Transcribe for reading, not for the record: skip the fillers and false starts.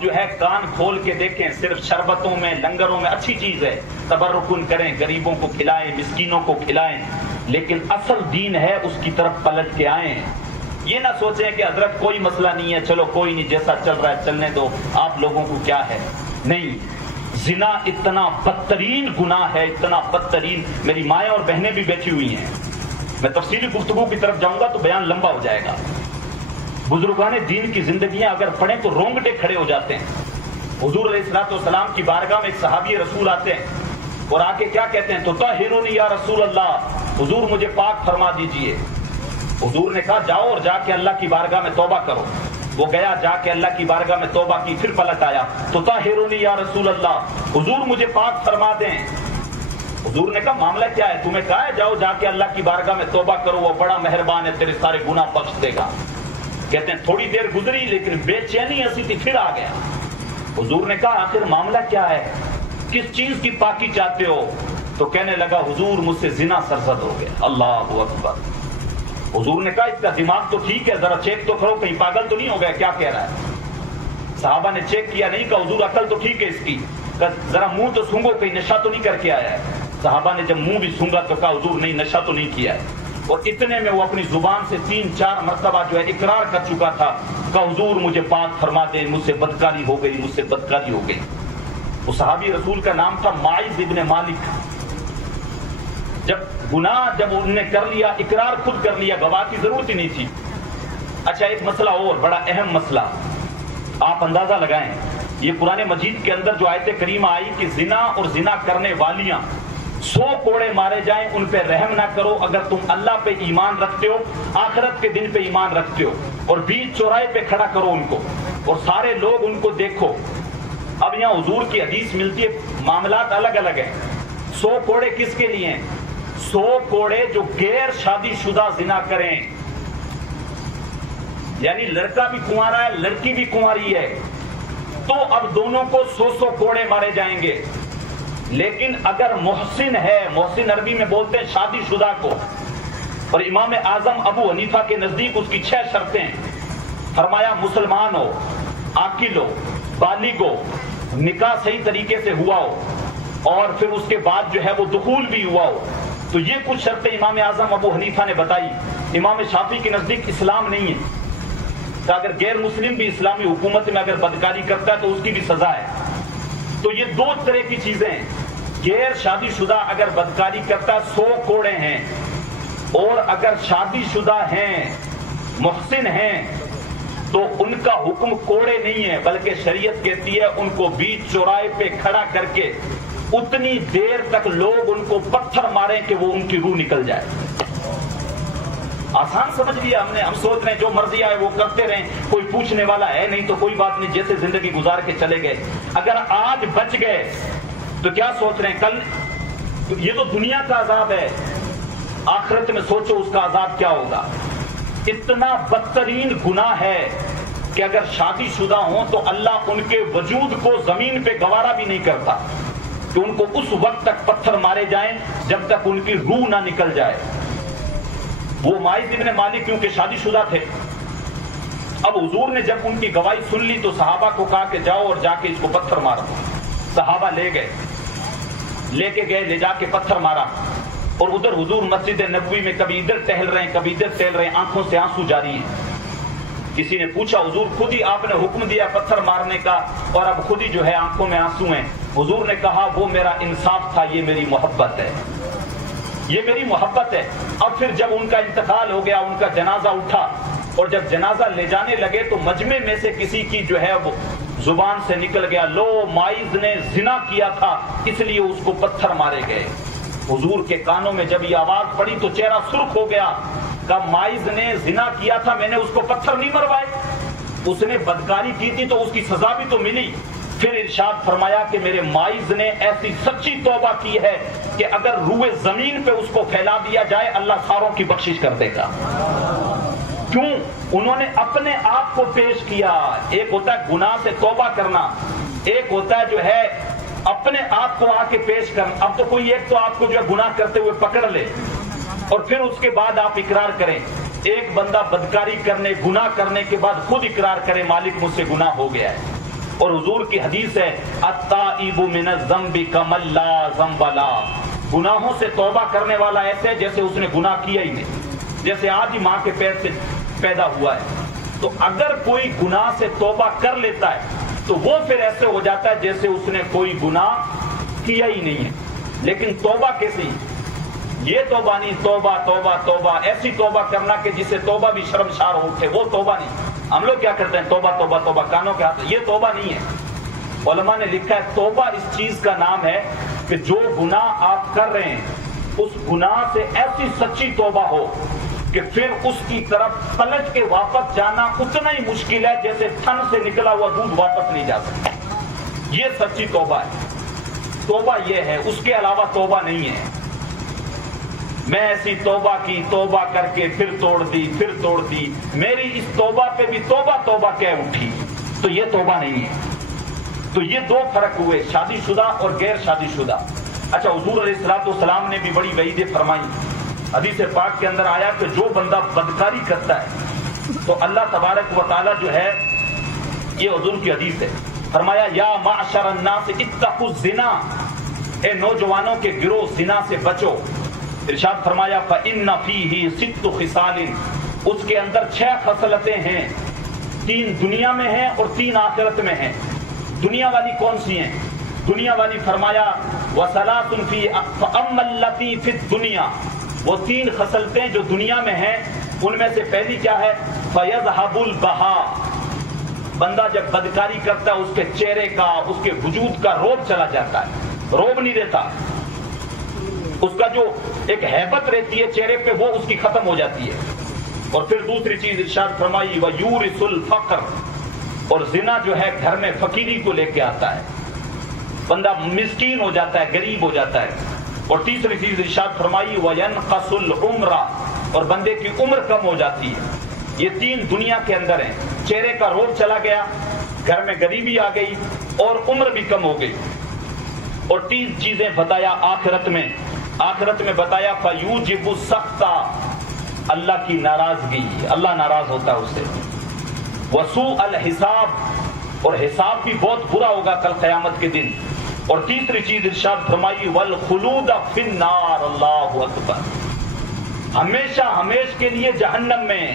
اب جو ہے کان کھول کے دیکھیں، صرف شربتوں میں لنگروں میں اچھی چیز ہے، تبرکن کریں، غریبوں کو کھلائیں، مسکینوں کو کھلائیں، لیکن اصل دین ہے اس کی طرف پلٹ کے آئیں۔ یہ نہ سوچیں کہ حضرت کوئی مسئلہ نہیں ہے، چلو کوئی نہیں، جیسا چل رہا ہے چلنے دو، آپ لوگوں کو کیا ہے۔ نہیں، زنا اتنا بدترین گناہ ہے، اتنا بدترین۔ میری مائیں اور بہنیں بھی بیٹھی ہوئی ہیں، میں تفصیلی گفتگو کی طرف جاؤں گا تو بیان لمبا ہو جائے گا۔ بزرگان دین کی زندگیاں اگر پڑھیں تو رونگٹے کھڑے ہو جاتے ہیں۔ حضور علیہ الصلوۃ والسلام کی بارگاہ میں ایک صحابی رسول آتے ہیں اور آ کے کیا کہتے ہیں، تطہرونی یا رسول اللہ، حضور مجھے پاک فرما دیجئے۔ حضور نے کہا جاؤ اور جا کے اللہ کی بارگاہ میں توبہ کرو۔ وہ گیا، جا کے اللہ کی بارگاہ میں توبہ کی، پھر پلٹ آیا، تطہرونی یا رسول اللہ، حضور مجھے پاک فرما دیں۔ حضور نے کہا معاملہ کیا ہے، تمہیں کہا ہے جاؤ جا کے اللہ کی بارگاہ میں توبہ کرو، وہ بڑا مہربان ہے، تیرے سارے گناہ بخش دے گا۔ کہتے ہیں تھوڑی دیر گزری لیکن بے چینی ایسی تھی، پھر آ گیا۔ حضور نے کہا آخر معاملہ کیا ہے، کس چیز کی پاکی چاہتے ہو؟ تو کہنے لگا حضور مجھ سے زنا سرزد ہو گیا۔ اللہ اکبر۔ حضور نے کہا اس کا دماغ تو ٹھیک ہے، ذرا چیک تو کرو کہیں پاگل تو نہیں ہو گیا، کیا کہہ رہا ہے؟ صحابہ نے چیک کیا، نہیں، کہا حضور عقل تو ٹھیک ہے اس کی، ذرا منہ تو سونگو کہیں نشہ تو نہیں کر کے آیا ہے۔ صحابہ نے جب منہ بھی سونگا تو کہا حضور نہیں، نشہ تو نہیں کیا ہے۔ اور اتنے میں وہ اپنی زبان سے 3-4 مرتبہ جو ہے اقرار کر چکا تھا، کہا حضور مجھے پاک فرما دیں، مجھ سے بدکاری ہو گئی، مجھ سے بدکاری ہو گئی۔ وہ صحابی رسول کا نام تھا معاذ ابن مالک۔ جب انہوں نے کر لیا، اقرار خود کر لیا، گواہ کی ضرورت ہی نہیں تھی۔ اچھا ایک مسئلہ اور، بڑا اہم مسئلہ، آپ اندازہ لگائیں، یہ قرآن مجید کے اندر جو آیت کریمہ آئی کہ زنا اور زنا کرنے والیاں 100 کوڑے مارے جائیں، ان پہ رحم نہ کرو اگر تم اللہ پہ ایمان رکھتے ہو، آخرت کے دن پہ ایمان رکھتے ہو، اور بیچ چوراہے پہ کھڑا کرو ان کو اور سارے لوگ ان کو دیکھو۔ اب یہاں حضور کی حدیث ملتی ہے، معاملات الگ الگ ہیں۔ 100 کوڑے کس کے لیے ہیں؟ 100 کوڑے جو غیر شادی شدہ زنا کریں، یعنی لڑکا بھی کنوارا ہے، لڑکی بھی کنواری ہے، تو اب دونوں کو 100 کوڑے مارے جائیں گے۔ لیکن اگر محسن ہے، محسن عربی میں بولتے ہیں شادی شدہ کو، اور امام اعظم ابو حنیفہ کے نزدیک اس کی 6 شرطیں ہیں۔ فرمایا مسلمان ہو، عاقل ہو، بالغ ہو، نکاح صحیح طریقے سے ہوا ہو، اور پھر اس کے بعد جو ہے وہ دخول بھی ہوا ہو۔ تو یہ کچھ شرطیں امام اعظم ابو حنیفہ نے بتائی۔ امام شافعی کے نزدیک اسلام نہیں ہے کہ اگر غیر مسلم بھی اسلامی حکومت میں اگر بدکاری کرتا ہے تو اس کی بھی سزا ہے۔ تو یہ 2 طرح کی چیزیں ہیں، غیر شادی شدہ اگر بدکاری کرتا 100 کوڑے ہیں، اور اگر شادی شدہ ہیں، محسن ہیں، تو ان کا حکم کوڑے نہیں ہے، بلکہ شریعت کہتی ہے ان کو بیچ چوراہے پہ کھڑا کر کے اتنی دیر تک لوگ ان کو پتھر ماریں کہ وہ ان کی روح نکل جائے۔ آسان سمجھ لیا ہم نے، ہم سوچ رہے ہیں جو مرضی آئے وہ کرتے رہیں، کوئی پوچھنے والا ہے نہیں تو کوئی بات نہیں، جیسے زندگی گزار کے چلے گئے۔ اگر آج بچ گئے تو کیا سوچ رہے ہیں کل؟ یہ تو دنیا کا عذاب ہے، آخرت میں سوچو اس کا عذاب کیا ہوگا۔ اتنا بدترین گناہ ہے کہ اگر شادی شدہ ہوں تو اللہ ان کے وجود کو زمین پہ گوارا بھی نہیں کرتا کہ ان کو اس وقت تک پتھر مارے جائیں جب تک ان کی روح نہ نکل جائے۔ وہ معاذ ابن مالک کیونکہ شادی شدہ تھے، اب حضور نے جب ان کی گواہی سن لی تو صحابہ کو کہا کہ جاؤ اور جا کے اس کو پتھر مارو۔ صحابہ لے کے گئے، لے جا کے پتھر مارا، اور ادھر حضور مسجد نبوی میں کبھی ادھر ٹہل رہے ہیں، کبھی ادھر ٹہل رہے ہیں، آنکھوں سے آنسو جاری ہیں۔ کسی نے پوچھا حضور خود ہی آپ نے حکم دیا پتھر مارنے کا اور اب خود ہی جو ہے آنکھوں میں آنسو ہیں۔ حضور نے کہا وہ میرا انصاف تھا، یہ میری محبت ہے، یہ میری محبت ہے۔ اب پھر جب ان کا انتقال ہو گیا، ان کا جنازہ اٹھا، اور جب جنازہ لے جانے لگے تو مجمع میں سے کسی کی جو ہے وہ زبان سے نکل گیا، لو معاذ نے زنا کیا تھا اس لیے اس کو پتھر مارے گئے۔ حضور کے کانوں میں جب یہ آواز پڑی تو چہرہ سرخ ہو گیا، کہا معاذ نے زنا کیا تھا، میں نے اس کو پتھر نہیں مروائے، اس نے بدکاری کی تھی تو اس کی سزا بھی تو ملی۔ پھر ارشاد فرمایا کہ میرے معاذ نے ایسی سچی توبہ کی ہے کہ اگر روئے زمین پہ اس کو پھیلا دیا جائے اللہ ساروں کی بخشش کر دے گا۔ کیوں؟ انہوں نے اپنے آپ کو پیش کیا۔ ایک ہوتا ہے گناہ سے توبہ کرنا، ایک ہوتا ہے جو ہے اپنے آپ کو آ کے پیش کرنا۔ اب تو کوئی ایک تو آپ کو جو ہے گناہ کرتے ہوئے پکڑ لے اور پھر اس کے بعد آپ اقرار کریں، ایک بندہ بدکاری کرنے گناہ کرنے کے بعد خود اقرار کرے مالک مجھ سے گناہ ہو گیا ہے، اور حضور کی حدیث ہے التائب من الذنب کمن لا ذنب لہ، گناہوں سے توبہ کرنے والا ایسے جیسے اس نے گناہ کیا ہی نہیں، جیسے آج ہی ماں کے پیر سے پیدا ہوا ہے۔ تو اگر کوئی گناہ سے توبہ کر لیتا ہے تو وہ پھر ایسے ہو جاتا ہے جیسے اس نے کوئی گناہ کیا ہی نہیں ہے۔ لیکن توبہ کیسی؟ یہ توبہ نہیں، توبہ توبہ توبہ، ایسی توبہ کرنا کہ جسے توبہ بھی شرمسار ہو اٹھے، وہ توبہ نہیں۔ ہم لوگ کیا کرتے ہیں؟ توبہ توبہ توبہ، کانوں کے ہاتھ، یہ توبہ نہیں ہے۔ علماء نے لکھا ہے توبہ اس چیز کا نام ہے کہ جو گناہ آپ کر رہے ہیں اس گناہ سے ایسی سچی توبہ ہو کہ پھر اس کی طرف پلٹ کے واپس جانا اتنا ہی مشکل ہے جیسے تھن سے نکلا ہوا دودھ واپس نہیں جا سکتا۔ یہ سچی توبہ ہے، توبہ یہ ہے، اس کے علاوہ توبہ نہیں ہے۔ میں ایسی توبہ کی، توبہ کر کے پھر توڑ دی، پھر توڑ دی، میری اس توبہ پہ بھی توبہ توبہ کہہ اٹھی، تو یہ توبہ نہیں ہے۔ تو یہ دو فرق ہوئے، شادی شدہ اور غیر شادی شدہ۔ اچھا، حضور علیہ السلام نے بھی بڑی وعیدیں فرمائی۔ حدیث پاک کے اندر آیا کہ جو بندہ بدکاری کرتا ہے تو اللہ تبارک و تعالی جو ہے، یہ حضور کی حدیث ہے، فرمایا یا معشر الناس اتقوا الزنا، اے نوجوانوں کے گروہ زنا سے بچو۔ ارشاد فرمایا فإن فیہ ست خصال، اس کے اندر 6 خصلتیں ہیں، 3 دنیا میں ہیں اور 3 آخرت میں ہیں۔ دنیا والی کون سی ہیں؟ دنیا والی فرمایا وصلاۃ فی فاما التی فی الدنیا، وہ 3 خصلتیں جو دنیا میں ہیں ان میں سے پہلی کیا ہے؟ فیذهب البہاء، بندہ جب بدکاری کرتا ہے اس کے چہرے کا، اس کے وجود کا روب چلا جاتا ہے، روب نہیں رہتا، اس کا جو ایک ہیبت رہتی ہے چہرے پہ وہ اس کی ختم ہو جاتی ہے۔ اور پھر دوسری چیز ارشاد فرمائی وَيُورِثُ الْفَقْرَ، اور زنا جو ہے گھر میں فقیری کو لے کے آتا ہے، بندہ مسکین ہو جاتا ہے، غریب ہو جاتا ہے۔ اور تیسری چیز ارشاد فرمائی وَيَنْقَصُ الْعُمْرَ، اور بندے کی عمر کم ہو جاتی ہے۔ یہ 3 دنیا کے اندر ہیں، چہرے کا روب چلا گیا، گھر میں غریبی آ گئی اور عمر بھی کم ہو گئی۔ اور 3 چیزیں بتایا آخرت میں، آخرت میں بتایا فَيُوجِبُ السَّخْطَ، اللہ کی ناراضگی، اللہ ناراض ہوتا ہے اس سے، وَسُوءَ الْحِسَابِ، اور حساب بھی بہت برا ہوگا کل قیامت کے دن۔ اور تیسری چیز ارشاد فرمائی وَالْخُلُودَ فِي النَّارِ، اللہ اکبر، ہمیشہ ہمیش کے لیے جہنم میں۔